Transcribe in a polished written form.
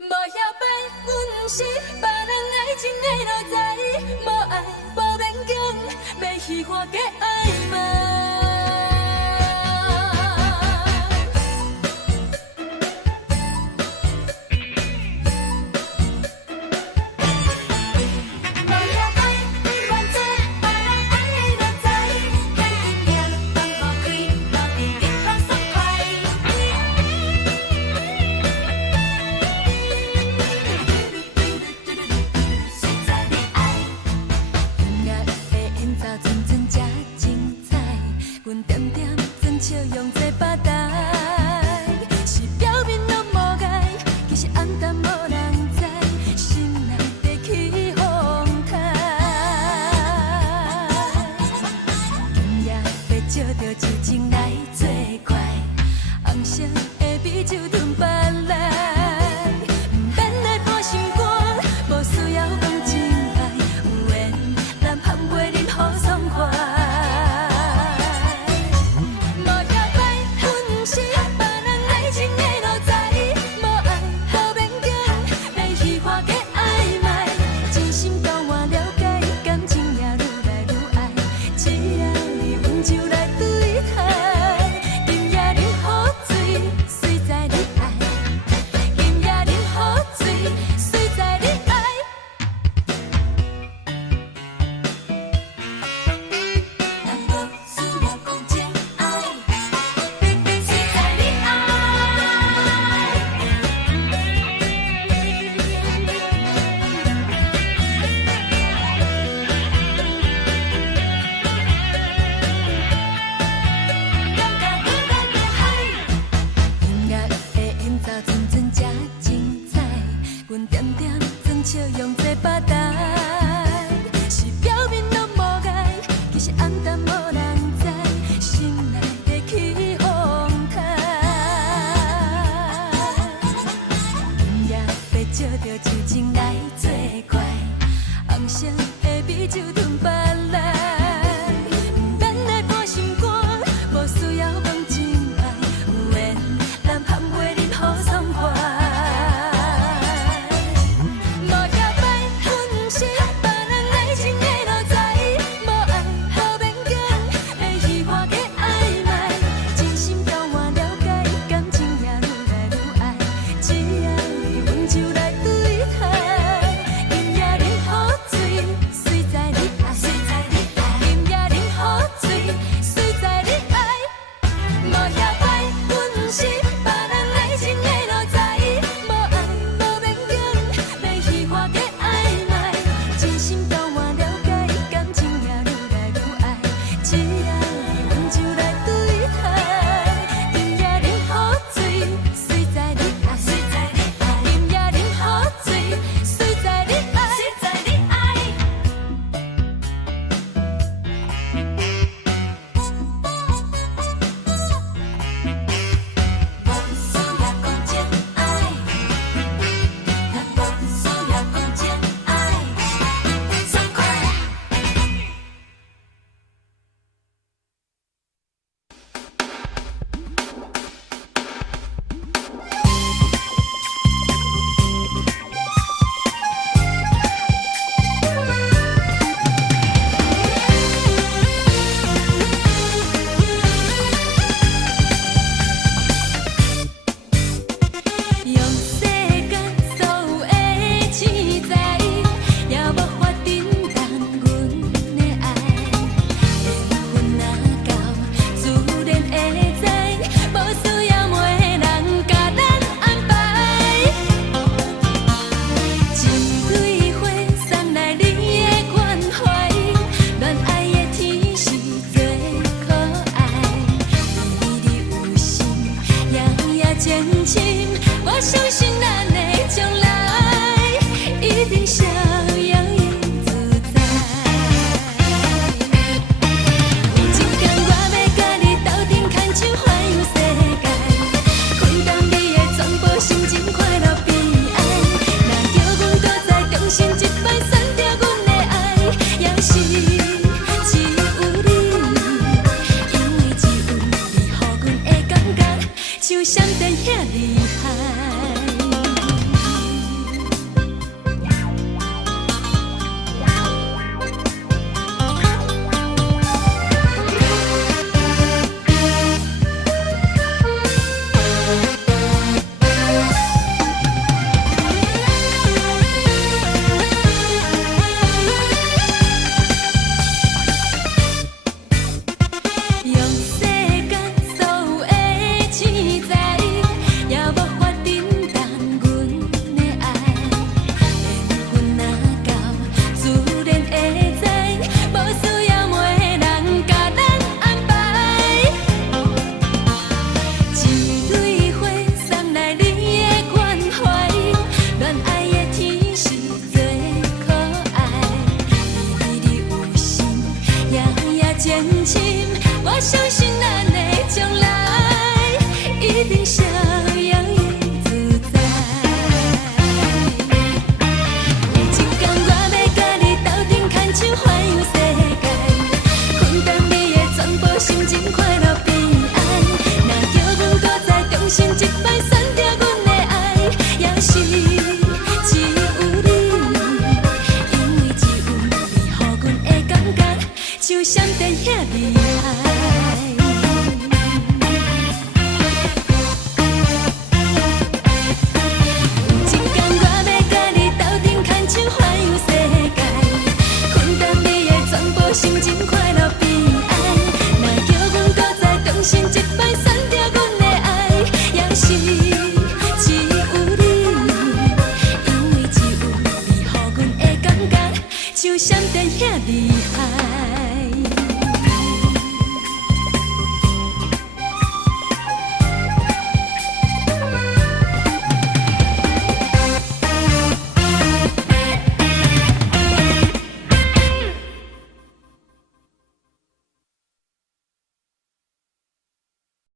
无晓摆阮是别人爱情的路在，无爱无勉强，要虚华加暧昧。阮点点装笑容做巴台，是表面拢无碍，其实暗淡无人知，心内在起风台。今夜要借着酒精来作怪，红色的美酒吞别来，免来破心肝，无需要讲真爱，有缘咱含袂饮好爽快。笑容做巴台，是表面拢无碍，其实暗淡无人知，心内在起风台。今夜要借着酒精来作怪，红色的美酒吞别来，免来破心肝，无需要讲真爱，有缘咱含袂饮好爽快。只要你温酒来对待。闪电遐厉